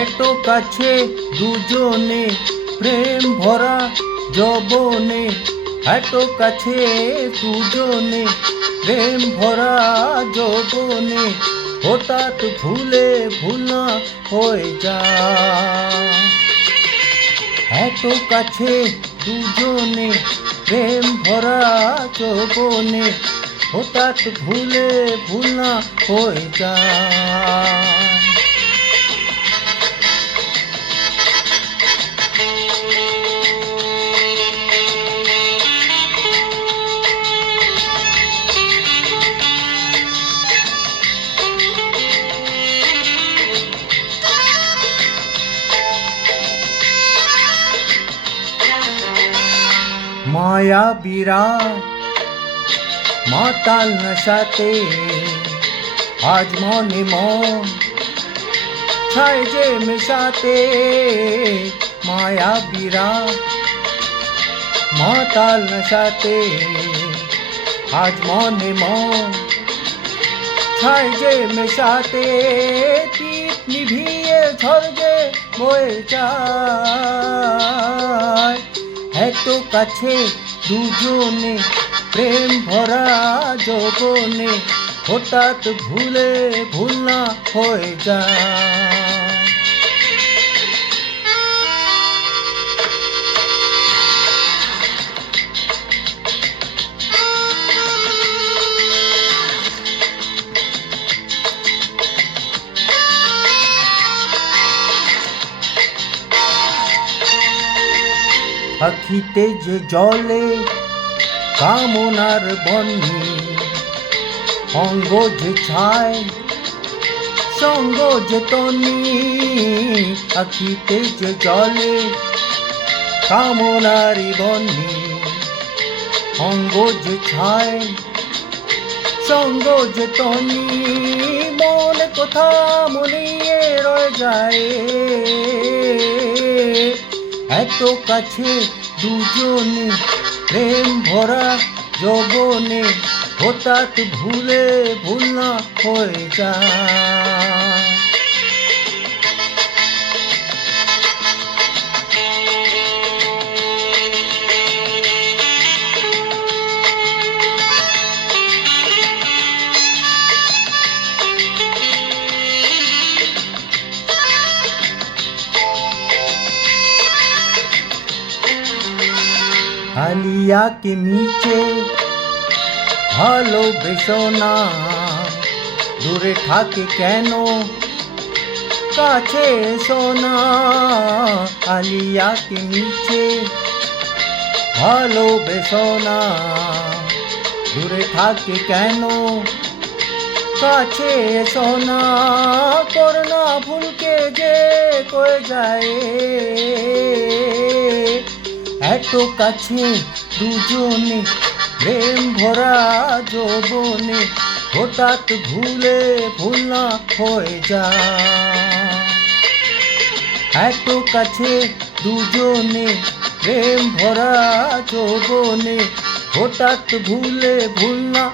এত কাছে দুজনে প্রেম ভরা যৌবনে, এত কাছে দুজনে প্রেম ভরা যৌবনে, হঠাৎ ভুলে ভুলা হয়ে যায়। এত কাছে দুজনে প্রেম ভরা যৌবনে, হঠাৎ ভুলে ভুলা হয়ে যায়। মায়া বিরাট মাতাল নেশাতে, আজ মনে মন ছায় যে মেশাতে। মায়া বিরাট মাতাল নেশাতে, আজ মনে মন ছায় যে মেশাতে। দীপ নিভিয়ে ঝড় যে বয়ে যায়। এত কাছে দুজনে প্রেম ভরা যৌবনে, হঠাৎ ভুলে ভুলা হয়ে যায়। আখিতে যে জলে কামনার বহ্নি, অঙ্গ যে ছায় সঙ্গ যে তনি। আখিতে যে জলে কামনার বহ্নি, অঙ্গ যে ছায় সঙ্গ যে তনি। মন কথা মনিয়ে রয়ে যায়। এত কাছে দুজনে প্রেম ভরা যৌবনে, হঠাৎ ভুলে ভুলা হয়ে যায়। আলিয়াকে নিচে ভালোবেসো না, দূরে থাকে কেন কাছে এসো না। আলিয়াকে নিচে ভালোবেসো না, দূরে থাকে কেন কাছে এসো না। করোনা ভুলকে যে কয়ে যায়। এত কাছে দুজনে প্রেম ভরা যৌবনে, হঠাৎ ভুলে ভুলা হয়ে যায়। এত কাছে দুজনে প্রেম ভরা যৌবনে, হঠাৎ ভুলে ভুলা